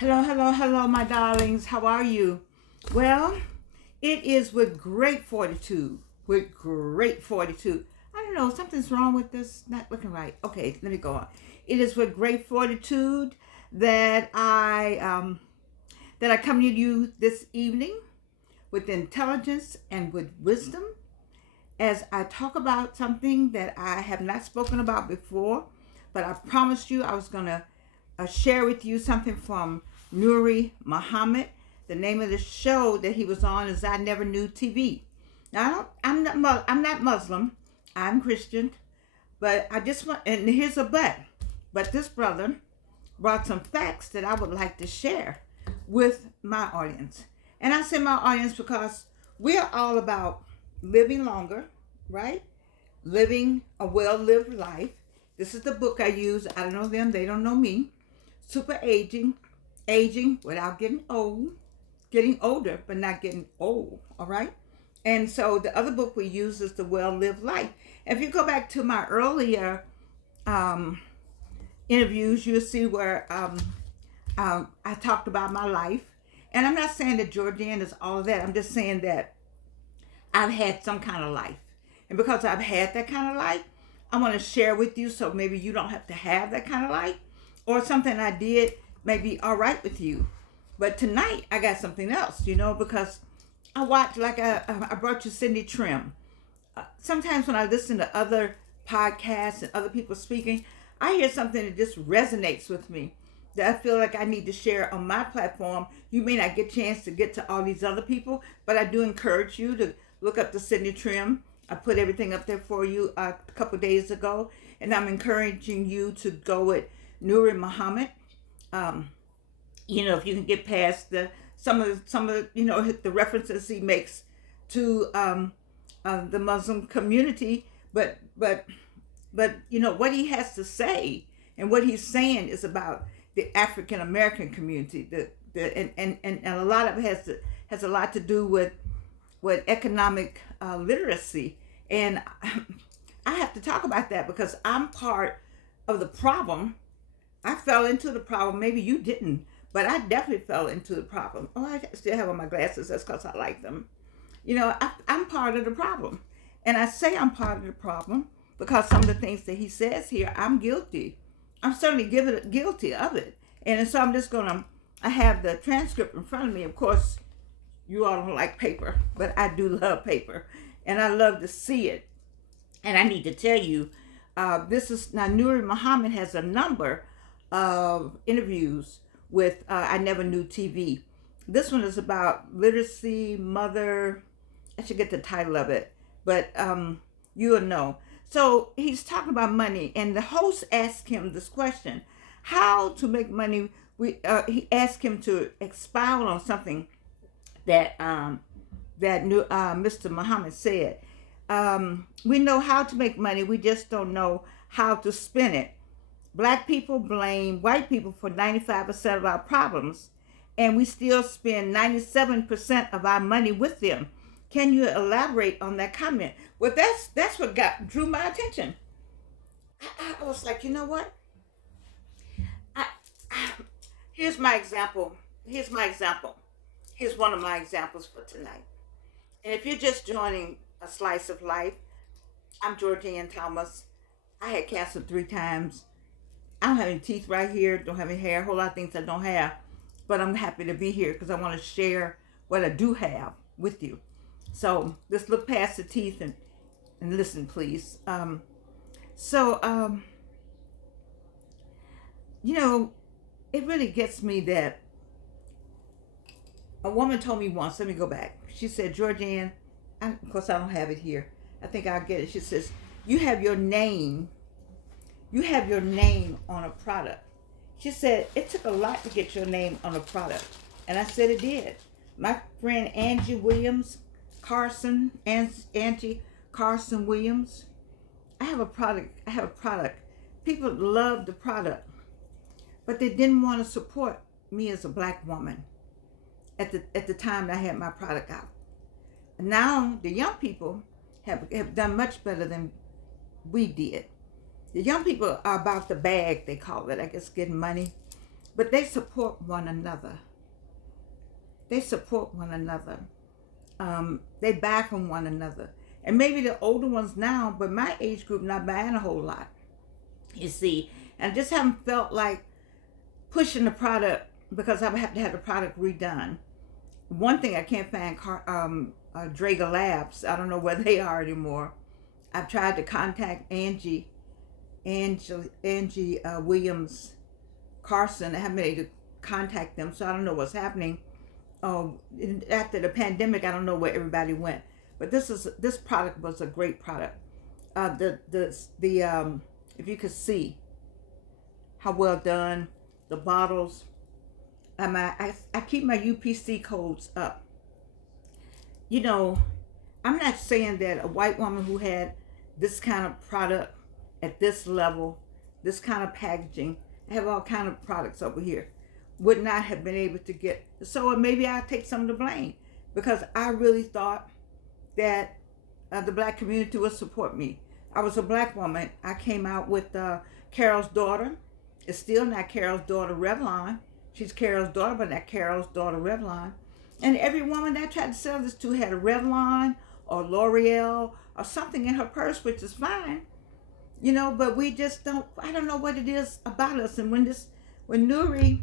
Hello, hello, hello, my darlings. How are you? Well, it is with great fortitude. With great fortitude. I don't know, something's wrong with this. Not looking right. Okay, let me go on. It is with great fortitude that I come to you this evening with intelligence and with wisdom as I talk about something that I have not spoken about before, but I promised you I was going to share with you something from Nuri Muhammad. The name of the show that he was on is I Never Knew TV. Now I'm not Muslim. I'm Christian, but I just want, and here's a but. But this brother brought some facts that I would like to share with my audience. And I say my audience because we're all about living longer, right? Living a well-lived life. This is the book I use. I don't know them, they don't know me. Super aging without getting old, getting older, but not getting old, all right? And so the other book we use is The Well-Lived Life. If you go back to my earlier interviews, you'll see where I talked about my life. And I'm not saying that Georgianne is all of that. I'm just saying that I've had some kind of life. And because I've had that kind of life, I want to share with you so maybe you don't have to have that kind of life. Or something I did may be all right with you. But tonight, I got something else, because I watch, like I brought you Cindy Trim. Sometimes when I listen to other podcasts and other people speaking, I hear something that just resonates with me that I feel like I need to share on my platform. You may not get a chance to get to all these other people, but I do encourage you to look up the Cindy Trim. I put everything up there for you a couple days ago, and I'm encouraging you to go with Nuri Muhammad. If you can get past some of the references he makes to the Muslim community, but what he has to say and what he's saying is about the African American community. And a lot of it has a lot to do with economic literacy, and I have to talk about that because I'm part of the problem. I fell into the problem. Maybe you didn't, but I definitely fell into the problem. Oh, I still have on my glasses. That's because I like them. I'm part of the problem. And I say I'm part of the problem because some of the things that he says here, I'm guilty. I'm certainly guilty of it. And so I'm just going to, I have the transcript in front of me. Of course, you all don't like paper, but I do love paper. And I love to see it. And I need to tell you, this is, now Nuri Muhammad has a number of interviews with I Never Knew TV. This one is about literacy, mother. I should get the title of it, but you'll know. So he's talking about money, and the host asked him this question: how to make money? He asked him to expound on something that Mr. Muhammad said. We know how to make money, we just don't know how to spend it. Black people blame white people for 95% of our problems, and we still spend 97% of our money with them. Can you elaborate on that comment? Well, that's what drew my attention. I was like, you know what? I, I, here's my example. Here's my example. Here's one of my examples for tonight. And if you're just joining a slice of life, I'm Georgianne Thomas. I had cancer 3 times. I don't have any teeth right here, don't have any hair, a whole lot of things I don't have. But I'm happy to be here because I want to share what I do have with you. So let's look past the teeth and listen, please. It really gets me that a woman told me once, let me go back. She said, Georgianne, of course I don't have it here. I think I'll get it. She says, you have your name on a product. She said, it took a lot to get your name on a product. And I said it did. My friend Angie Carson Williams, I have a product. People love the product, but they didn't want to support me as a black woman at the time that I had my product out. Now the young people have done much better than we did. The young people are about the bag, they call it, I guess, getting money. but they support one another. They support one another. They buy from one another. And maybe the older ones now, but my age group not buying a whole lot. You see, and I just haven't felt like pushing the product because I would have to have the product redone. One thing I can't find, Drager Labs. I don't know where they are anymore. I've tried to contact Angie Williams Carson. I haven't been able to contact them, so I don't know what's happening. After the pandemic, I don't know where everybody went. But this product was a great product. If you could see how well done the bottles. I keep my UPC codes up. You know, I'm not saying that a white woman who had this kind of product at this level, this kind of packaging, I have all kind of products over here, would not have been able to get. So maybe I'll take some of the blame because I really thought that the black community would support me. I was a black woman. I came out with Carol's daughter. It's still not Carol's daughter, Revlon. She's Carol's daughter, but not Carol's daughter, Revlon. And every woman that I tried to sell this to had a Revlon or L'Oreal or something in her purse, which is fine, you know, but we just don't, I don't know what it is about us. And when Nuri,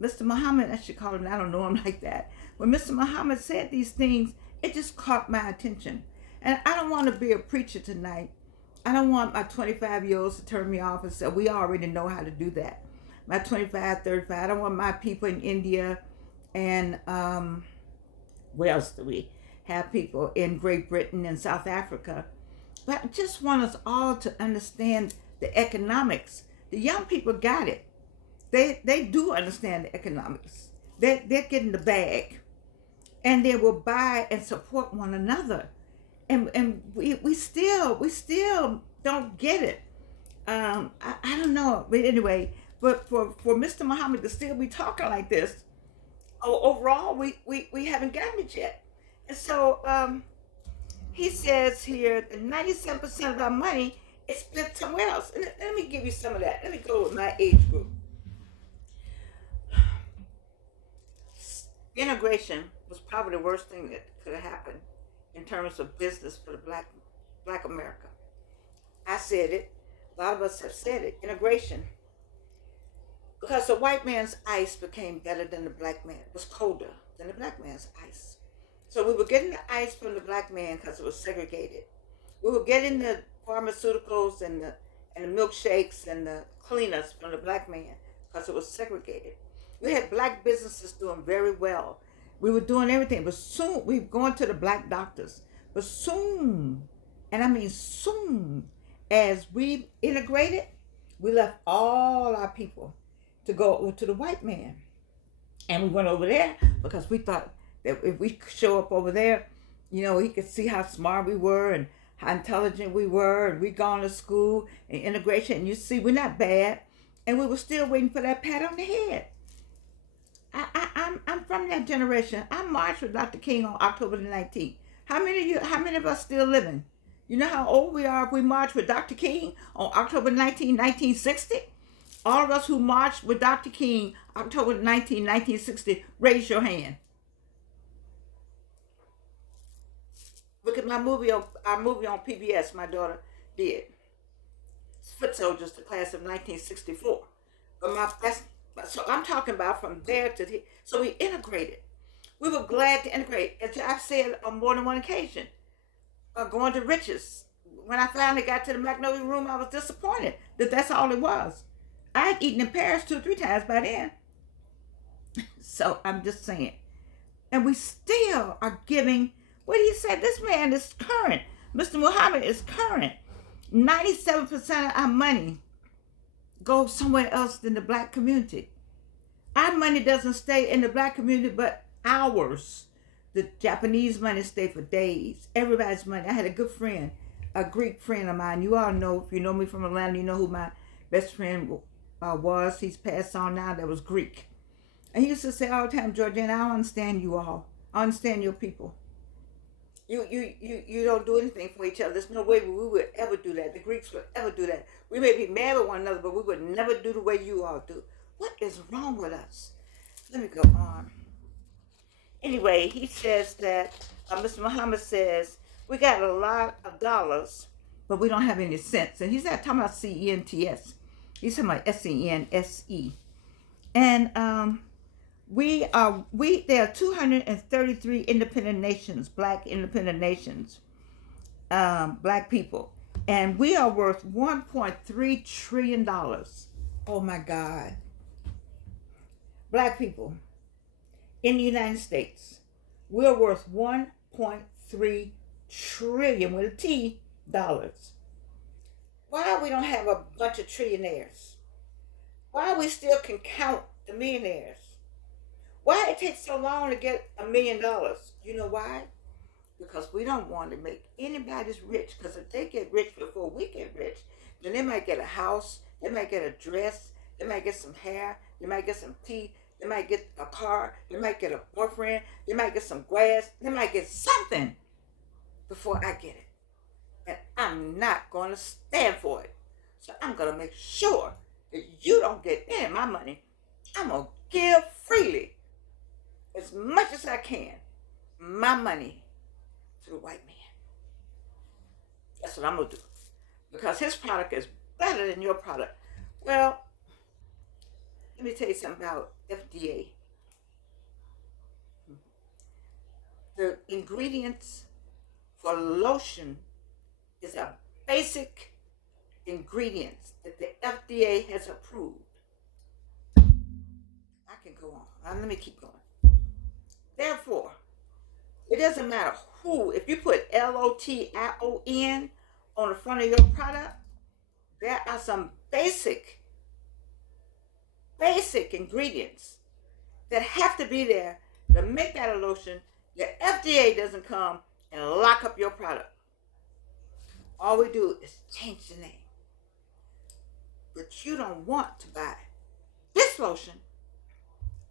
Mr. Muhammad, I should call him, I don't know him like that. When Mr. Muhammad said these things, it just caught my attention. And I don't want to be a preacher tonight. I don't want my 25-year-olds to turn me off and say, we already know how to do that. My 25, 35, I don't want my people in India and where else do we have people in Great Britain and South Africa. But I just want us all to understand the economics. The young people got it. They do understand the economics. They're getting the bag. And they will buy and support one another. And we still don't get it. I don't know. But anyway, but for Mr. Muhammad to still be talking like this, overall, we haven't gotten it yet. And so he says here that 97% of our money is spent somewhere else. And let me give you some of that. Let me go with my age group. Integration was probably the worst thing that could have happened in terms of business for the black America. I said it. A lot of us have said it. Integration. Because the white man's ice became better than the black man. It was colder than the black man's ice. So we were getting the ice from the black man because it was segregated. We were getting the pharmaceuticals and the milkshakes and the cleaners from the black man because it was segregated. We had black businesses doing very well. We were doing everything, but soon we were going to the black doctors. But soon, and I mean soon, as we integrated, we left all our people to go over to the white man. And we went over there because we thought that if we show up over there, you know, he could see how smart we were and how intelligent we were, and we gone to school and integration, and you see we're not bad, and we were still waiting for that pat on the head. I'm from that generation. I marched with Dr. King on October the 19th. How many of us still living? You know how old we are if we marched with Dr. King on October 19, 1960? All of us who marched with Dr. King October 19, 1960, raise your hand. Look at our movie on PBS my daughter did. Foot Soldiers, the class of 1964. So I'm talking about from there to here. So we integrated. We were glad to integrate. As I've said on more than one occasion, going to Riches. When I finally got to the Magnolia Room, I was disappointed that that's all it was. I had eaten in Paris 2 or 3 times by then. So I'm just saying. And we still are giving, what do you say? This man is current. Mr. Muhammad is current. 97% of our money goes somewhere else than the black community. Our money doesn't stay in the black community, but ours. The Japanese money stay for days. Everybody's money. I had a good friend, a Greek friend of mine. You all know, if you know me from Atlanta, you know who my best friend was. He's passed on now. That was Greek. And he used to say all the time, Georgiana, I don't understand you all. I understand your people. You don't do anything for each other. There's no way we would ever do that. The Greeks would ever do that. We may be mad at one another, but we would never do the way you all do. What is wrong with us? Let me go on. Anyway, he says that Mr. Muhammad says we got a lot of dollars, but we don't have any cents. And he's not talking about CENTS. He's talking about SENSE. And there are 233 independent nations, black independent nations, black people, and we are worth $1.3 trillion. Oh my God. Black people in the United States, we're worth 1.3 trillion with a T dollars. Why we don't have a bunch of trillionaires? Why we still can count the millionaires? Why it takes so long to get $1 million? You know why? Because we don't want to make anybody's rich. Because if they get rich before we get rich, then they might get a house, they might get a dress, they might get some hair, they might get some teeth, they might get a car, they might get a boyfriend, they might get some grass, they might get something before I get it. And I'm not going to stand for it. So I'm going to make sure that you don't get any of my money. I'm going to give freely, as much as I can, my money to the white man. That's what I'm going to do. Because his product is better than your product. Well, let me tell you something about FDA. The ingredients for lotion is a basic ingredients that the FDA has approved. I can go on. Let me keep going. Therefore, it doesn't matter who. If you put LOTION on the front of your product, there are some basic ingredients that have to be there to make that a lotion. The FDA doesn't come and lock up your product. All we do is change the name. But you don't want to buy this lotion.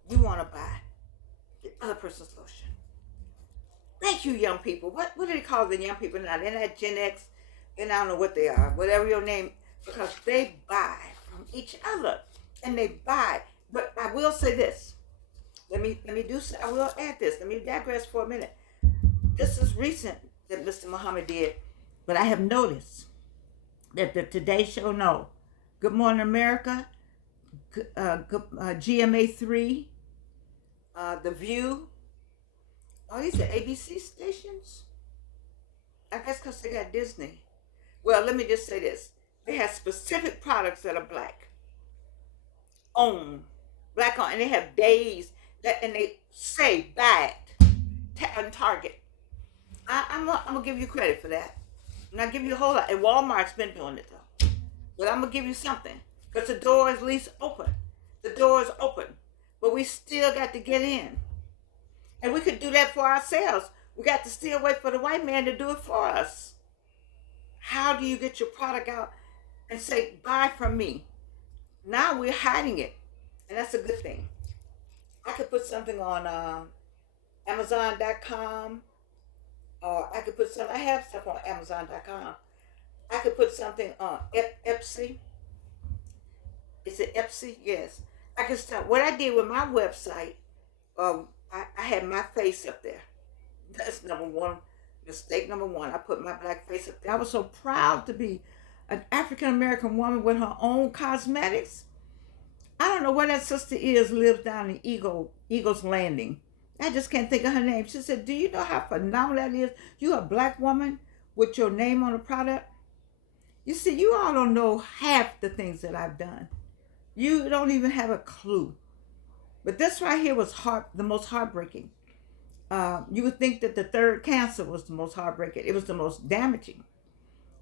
You want to buy the other person's lotion. Thank you, young people. What do they call the young people now? They're not Gen X, and I don't know what they are, whatever your name, because they buy from each other. And they buy. But I will say this. I will add this. Let me digress for a minute. This is recent that Mr. Muhammad did, but I have noticed that the Today Show, no, Good Morning America, GMA3, The View, all these are ABC stations. I guess because they got Disney. Well, let me just say this. They have specific products that are black owned, and they have days that, and they say buy it on Target. I'm gonna give you credit for that. And I'll give you a whole lot. And Walmart's been doing it though. But I'm gonna give you something. Because the door is at least open. The door is open. But we still got to get in. And we could do that for ourselves. We got to still wait for the white man to do it for us. How do you get your product out and say, buy from me? Now we're hiding it. And that's a good thing. I could put something on Amazon.com. Or I could put some, I have stuff on Amazon.com. I could put something on Etsy. Is it Etsy? Yes. I could start. What I did with my website, I had my face up there. That's number one. Mistake number one. I put my black face up there. I was so proud to be an African American woman with her own cosmetics. I don't know where that sister is, lives down in Eagles Landing. I just can't think of her name. She said, do you know how phenomenal that is? You a black woman with your name on a product? You see, you all don't know half the things that I've done. You don't even have a clue. But this right here was the most heartbreaking. You would think that the third cancer was the most heartbreaking. It was the most damaging.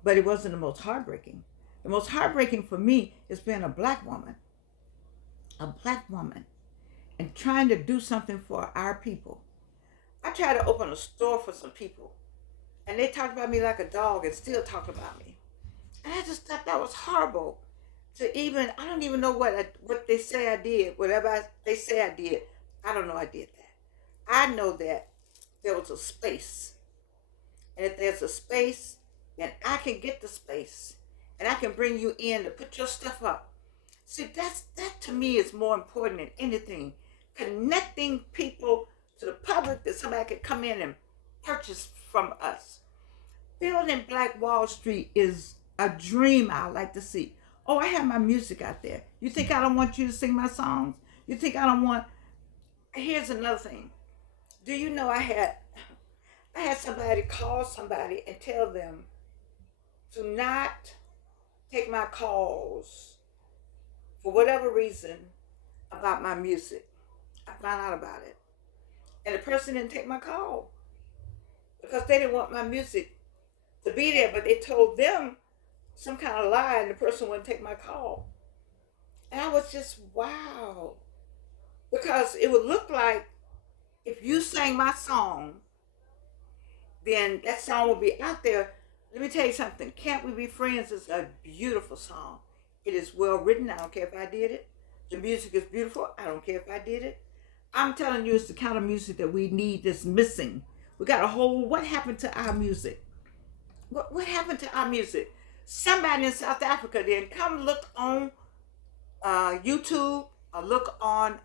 But it wasn't the most heartbreaking. The most heartbreaking for me is being a black woman. A black woman. And trying to do something for our people. I tried to open a store for some people. And they talked about me like a dog and still talk about me. And I just thought that was horrible. I don't even know what they say I did. Whatever they say I did, I don't know I did that. I know that there was a space. And if there's a space, then I can get the space. And I can bring you in to put your stuff up. See, that to me is more important than anything. Connecting people to the public that somebody could come in and purchase from us. Building Black Wall Street is a dream I like to see. Oh, I have my music out there. You think I don't want you to sing my songs? You think I don't want? Here's another thing. Do you know I had somebody call somebody and tell them to not take my calls for whatever reason about my music. I found out about it. And the person didn't take my call because they didn't want my music to be there, but they told them some kind of lie and the person wouldn't take my call. And I was just, wow. Because it would look like if you sang my song, then that song will be out there. Let me tell you something. Can't We Be Friends is a beautiful song. It is well written. I don't care if I did it. The music is beautiful. I don't care if I did it. I'm telling you, it's the kind of music that we need that's missing. We got a whole, what happened to our music? What happened to our music? Somebody in South Africa then come look on YouTube or look on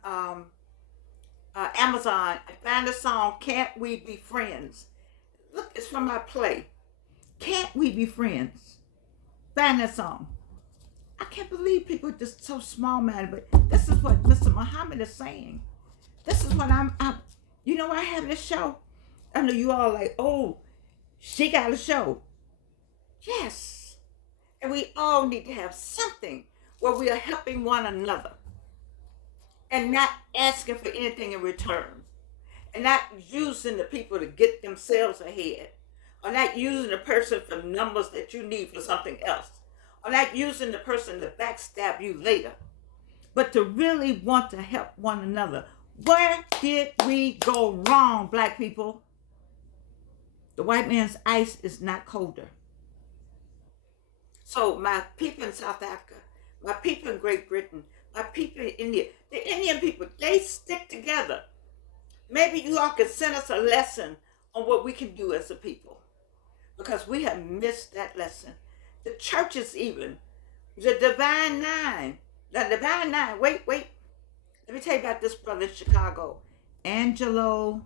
Amazon and find the song Can't We Be Friends. Look, it's from my play. Can't We Be Friends? Find that song. I can't believe people are just so small-minded, but this is what Mr. Muhammad is saying. This is what I'm you know, I have this show. I know you all like, oh, she got a show. Yes. And we all need to have something where we are helping one another and not asking for anything in return and not using the people to get themselves ahead or not using the person for numbers that you need for something else or not using the person to backstab you later, but to really want to help one another. Where did we go wrong, Black people? The white man's ice is not colder. So my people in South Africa, my people in Great Britain, my people in India, the Indian people, they stick together. Maybe you all can send us a lesson on what we can do as a people, because we have missed that lesson. The churches even, the Divine Nine. The Divine Nine, wait. Let me tell you about this brother in Chicago. Angelo,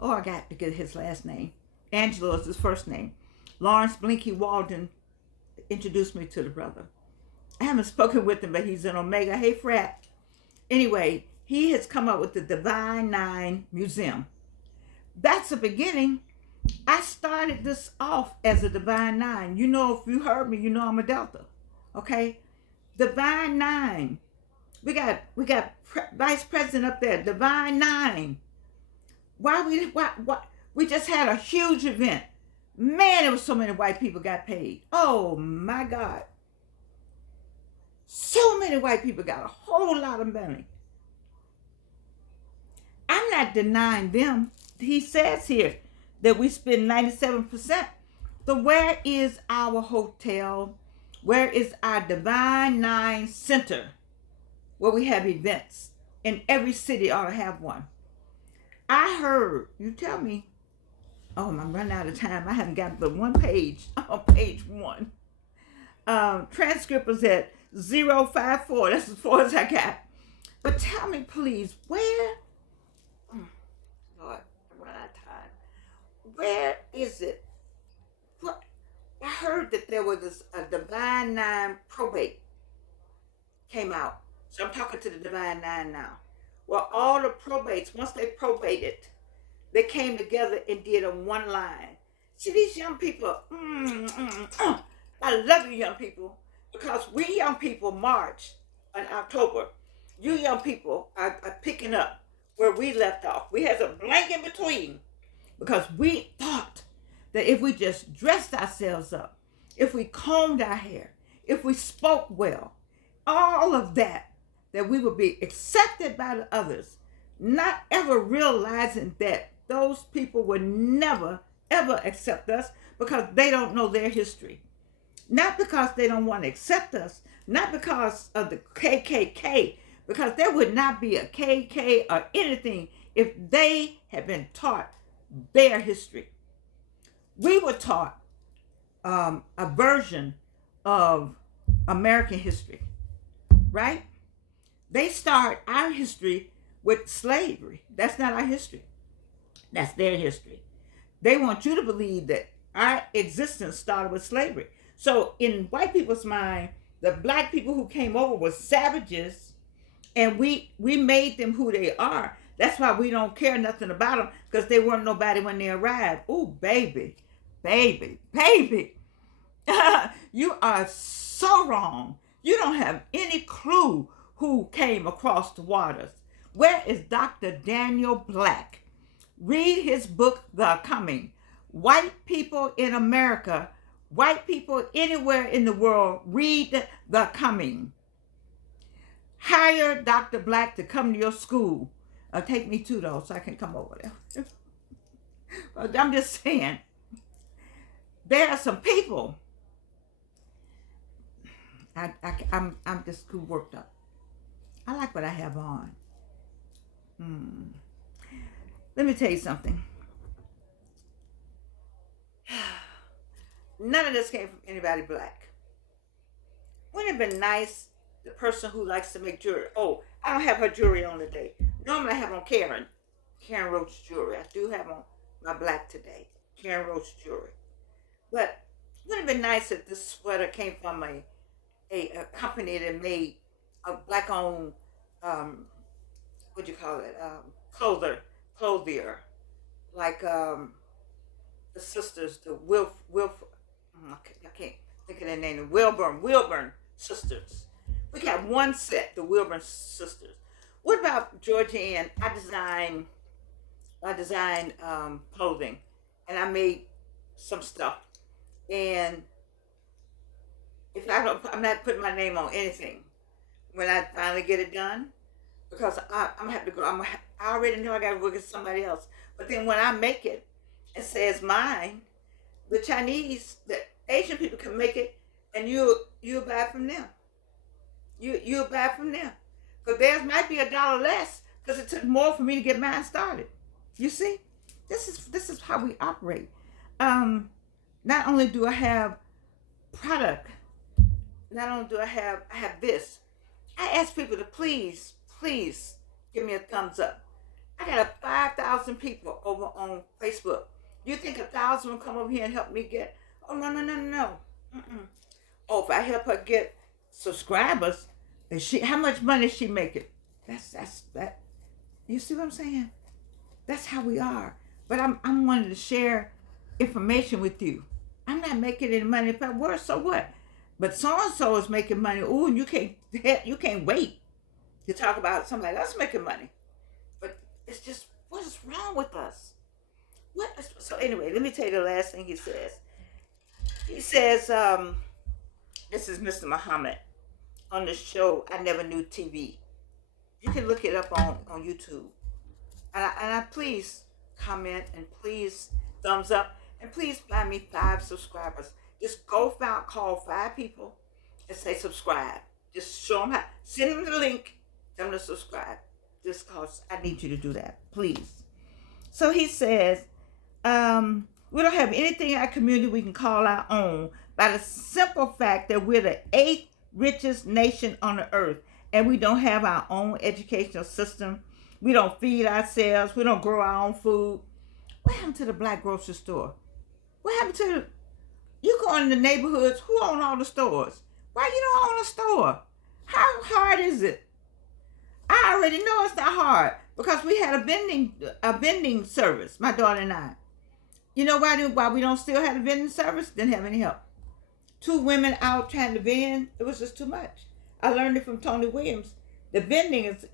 I got to get his last name. Angelo is his first name. Lawrence Blinky Walden introduced me to the brother. I haven't spoken with him, but he's in Omega. Hey, frat. Anyway, he has come up with the Divine Nine Museum. That's the beginning. I started this off as a Divine Nine. You know, if you heard me, you know I'm a Delta. Okay? Divine Nine. We got Vice President up there, Divine Nine. Why we just had a huge event. Man, there was so many white people got paid. Oh my God. So many white people got a whole lot of money. I'm not denying them. He says here that we spend 97%. So where is our hotel? Where is our Divine Nine Center where we have events? And every city ought to have one. I heard, you tell me, I'm running out of time. I haven't got but one page on page 1. Transcript was at 054. That's as far as I got. But tell me, please, where, Lord, I run out of time. Where is it? I heard that there was a Divine Nine probate came out. So I'm talking to the Divine Nine now. Well, all the probates, once they probated, they came together and did a one line. See, these young people, I love you young people, because we young people march in October. You young people are picking up where we left off. We had a blank in between because we thought that if we just dressed ourselves up, if we combed our hair, if we spoke well, all of that we would be accepted by the others, not ever realizing that those people would never, ever accept us because they don't know their history. Not because they don't want to accept us, not because of the KKK, because there would not be a KK or anything if they had been taught their history. We were taught a version of American history, right? They start our history with slavery. That's not our history. That's their history. They want you to believe that our existence started with slavery. So in white people's mind, the black people who came over were savages, and we made them who they are. That's why we don't care nothing about them, because they weren't nobody when they arrived. Oh, baby, baby, baby. You are so wrong. You don't have any clue who came across the waters. Where is Dr. Daniel Black? Read his book, The Coming. White people in America, white people anywhere in the world, read The Coming. Hire Dr. Black to come to your school. Take me too, though, so I can come over there. But I'm just saying, there are some people. I'm just too worked up. I like what I have on. Let me tell you something. None of this came from anybody black. Wouldn't it have been nice, the person who likes to make jewelry? Oh, I don't have her jewelry on today. Normally I have on Karen Roach jewelry. I do have on my black today, Karen Roach jewelry. But wouldn't it have been nice if this sweater came from a company that made a black-owned, what do you call it, clothier, like the sisters, the I can't think of their name, the Wilburn sisters. We got one set, the Wilburn sisters. What about Georgianne? I designed clothing, and I made some stuff. And if I'm not putting my name on anything when I finally get it done, because I'm gonna have to go. I already know I gotta work with somebody else. But then when I make it, it says mine. The Chinese, the Asian people can make it, and you'll buy from them. You'll buy from them, because theirs might be $1 less, because it took more for me to get mine started. You see, this is how we operate. Not only do I have product, not only do I have this. I ask people to please give me a thumbs up. I got 5,000 people over on Facebook. You think 1,000 will come over here and help me get? Oh, no. Mm-mm. Oh, if I help her get subscribers, how much money is she making? That's that. You see what I'm saying? That's how we are. But I'm wanting to share information with you. I'm not making any money. If I were, so what? But so and so is making money. Ooh, and you can't wait to talk about somebody else making money. But it's just, what is wrong with us? So anyway, let me tell you the last thing he says. He says, this is Mr. Muhammad on the show I Never Knew TV. You can look it up on YouTube. And I please comment, and please thumbs up, and please find me 5 subscribers. Just call 5 people and say subscribe. Just show them how. Send them the link. Tell them to subscribe. Just cause I need you to do that, please. So he says, we don't have anything in our community we can call our own by the simple fact that we're the 8th richest nation on the earth, and we don't have our own educational system. We don't feed ourselves. We don't grow our own food. What happened to the black grocery store? What happened to, you go in the neighborhoods, who own all the stores? Why you don't own a store? How hard is it? I already know it's not hard, because we had a vending service, my daughter and I. You know why we don't still have a vending service? Didn't have any help. 2 women out trying to vend, it was just too much. I learned it from Tony Williams. The vending is,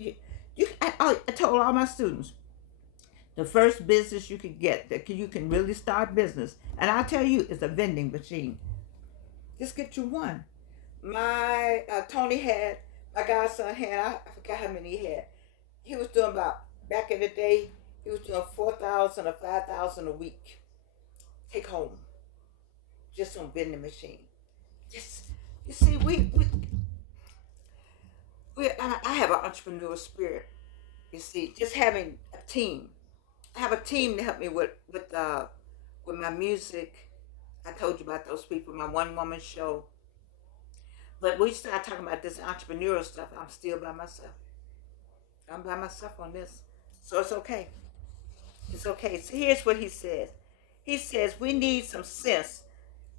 I told all my students, the first business you can get, that you can really start business, and I'll tell you, is a vending machine. Just get you one. My Tony had, my godson had, I forgot how many he had. He was doing about, back in the day, he was doing 4,000 or 5,000 a week. Take home. Just on vending machine. Just, you see, I have an entrepreneurial spirit. You see, just having a team. I have a team to help me with my music. I told you about those people, my one-woman show. But we start talking about this entrepreneurial stuff, I'm still by myself. I'm by myself on this. So it's okay. It's okay. So here's what he says. He says we need some sense.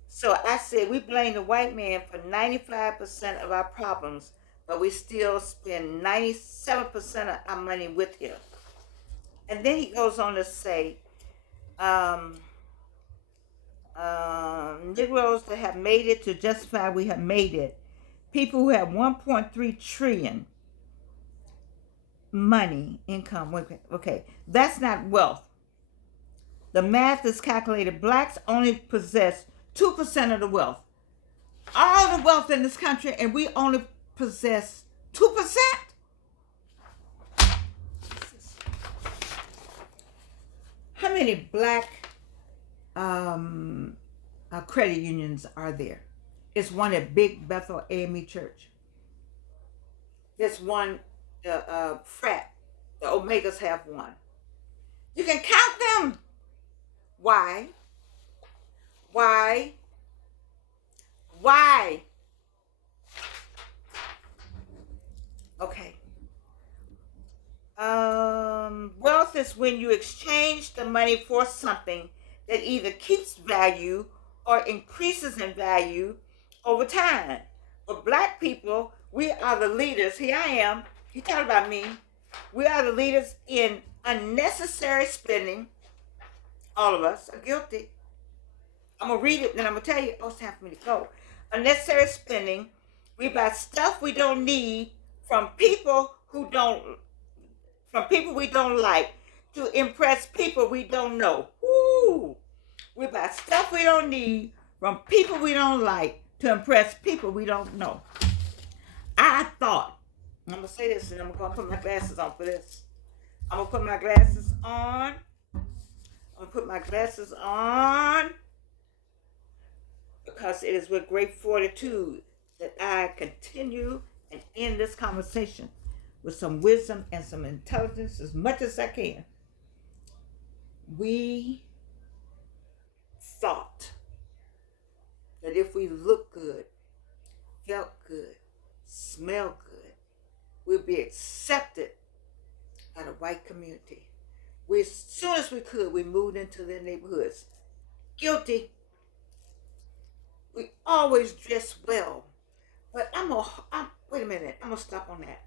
So I said we blame the white man for 95% of our problems, but we still spend 97% of our money with him. And then he goes on to say, um, Negroes that have made it to justify we have made it. People who have 1.3 trillion money income. Okay, that's not wealth. The math is calculated. Blacks only possess 2% of the wealth. All the wealth in this country, and we only possess 2%. How many black credit unions are there? It's one at Big Bethel AME Church. There's one, frat. The Omegas have one. You can count them. Why? Why? Why? Okay. Wealth is when you exchange the money for something that either keeps value or increases in value over time. For black people, we are the leaders. Here I am. He talked about me. We are the leaders in unnecessary spending. All of us are guilty. I'm going to read it, and then I'm going to tell you. Oh, it's time for me to go. Unnecessary spending. We buy stuff we don't need from people we don't like to impress people we don't know. Woo! We buy stuff we don't need from people we don't like to impress people we don't know. I thought, I'm going to say this, and I'm going to put my glasses on for this. I'm going to put my glasses on. Because it is with great fortitude that I continue and end this conversation with some wisdom and some intelligence as much as I can. We thought that if we looked good, felt good, smelled good, we'd be accepted by the white community. As soon as we could, we moved into their neighborhoods. Guilty. We always dress well. But wait a minute. I'm going to stop on that.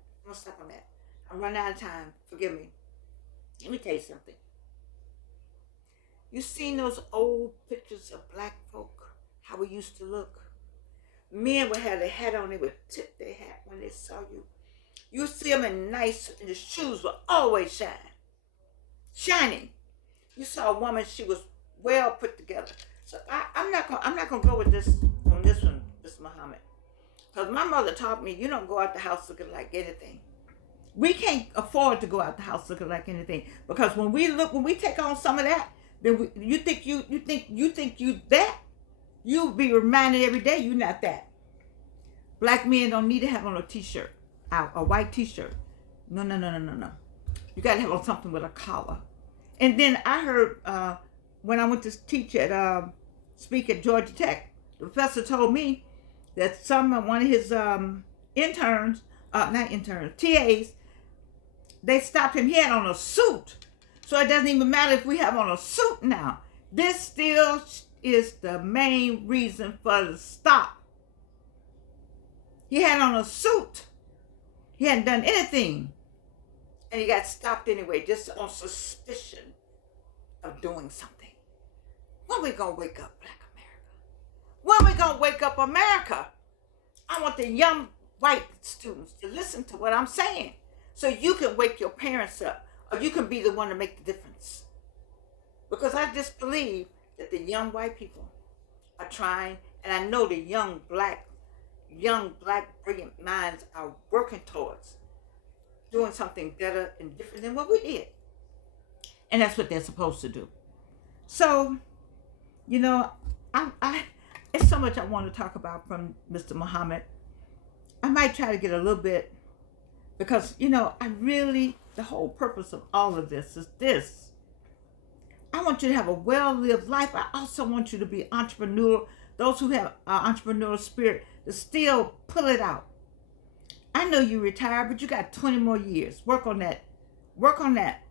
I'm running out of time. Forgive me. Let me tell you something. You seen those old pictures of black folk? How we used to look? Men would have their hat on. They would tip their hat when they saw you. You see them and the shoes would always shine. Shining. You saw a woman, she was well put together. So I'm not gonna go with this on this one, Miss Muhammad. Because my mother taught me you don't go out the house looking like anything. We can't afford to go out the house looking like anything. Because when we take on some of that, then you think you that, you'll be reminded every day you're not that. Black men don't need to have on a t-shirt, a white t-shirt. No. You got to have on something with a collar. And then I heard when I went to speak at Georgia Tech, the professor told me that one of his TAs, they stopped him. He had on a suit. So it doesn't even matter if we have on a suit now. This still is the main reason for the stop. He had on a suit. He hadn't done anything. And he got stopped anyway, just on suspicion of doing something. When we gonna wake up, Black America? When we gonna wake up, America? I want the young white students to listen to what I'm saying, so you can wake your parents up, or you can be the one to make the difference. Because I just believe that the young white people are trying, and I know the young black brilliant minds are working towards doing something better and different than what we did. And that's what they're supposed to do. So, I it's so much I want to talk about from Mr. Muhammad. I might try to get a little bit, because, the whole purpose of all of this is this. I want you to have a well-lived life. I also want you to be entrepreneurial. Those who have entrepreneurial spirit, to still pull it out. I know you retired, but you got 20 more years. Work on that. Work on that.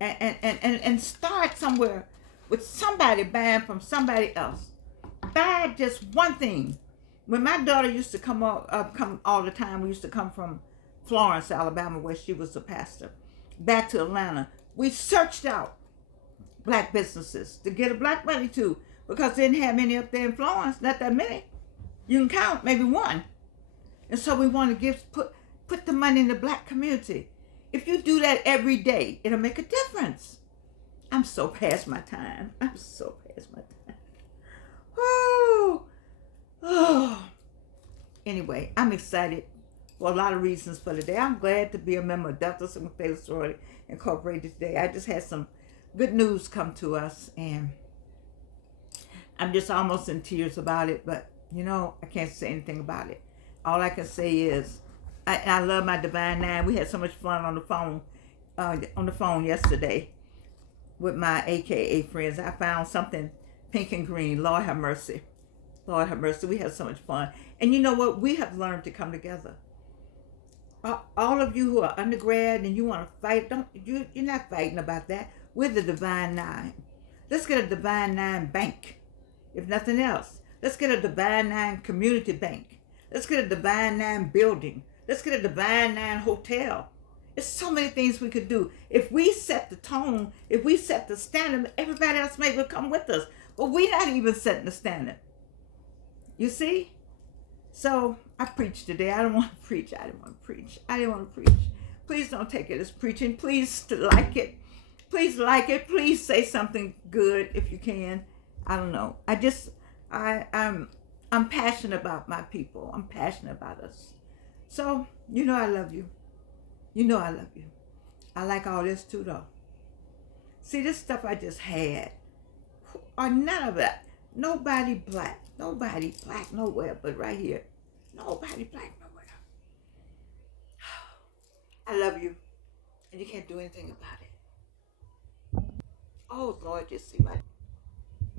And start somewhere with somebody buying from somebody else. Buy just one thing. When my daughter used to come all the time, we used to come from Florence, Alabama, where she was a pastor, back to Atlanta. We searched out black businesses to get a black money to because they didn't have many up there in Florence, not that many. You can count maybe one. And so we want to put the money in the black community. If you do that every day, it'll make a difference. I'm so past my time. I'm so past my time. Oh, oh. Anyway, I'm excited for a lot of reasons for today. I'm glad to be a member of Delta Sigma Theta Sorority Incorporated today. I just had some good news come to us, and I'm just almost in tears about it, but I can't say anything about it. All I can say is I love my Divine Nine. We had so much fun on the phone yesterday with my AKA friends. I found something pink and green. Lord have mercy. Lord have mercy. We had so much fun. And you know what? We have learned to come together. All of you who are undergrad and you want to fight, you're not fighting about that. We're the Divine Nine. Let's get a Divine Nine bank, if nothing else. Let's get a Divine Nine community bank. Let's get a Divine Nine building. Let's get a Divine Nine hotel. There's so many things we could do. If we set the tone, if we set the standard, everybody else may will come with us. But we're not even setting the standard. You see? So I preached today. I don't want to preach. I didn't want to preach. I didn't want to preach. Please don't take it as preaching. Please like it. Please like it. Please say something good if you can. I don't know. I'm passionate about my people. I'm passionate about us. So, I love you. I love you. I like all this too, though. See, this stuff I just had, or none of it. Nobody black nowhere but right here. Nobody black nowhere. I love you, and you can't do anything about it. Oh, Lord, just see my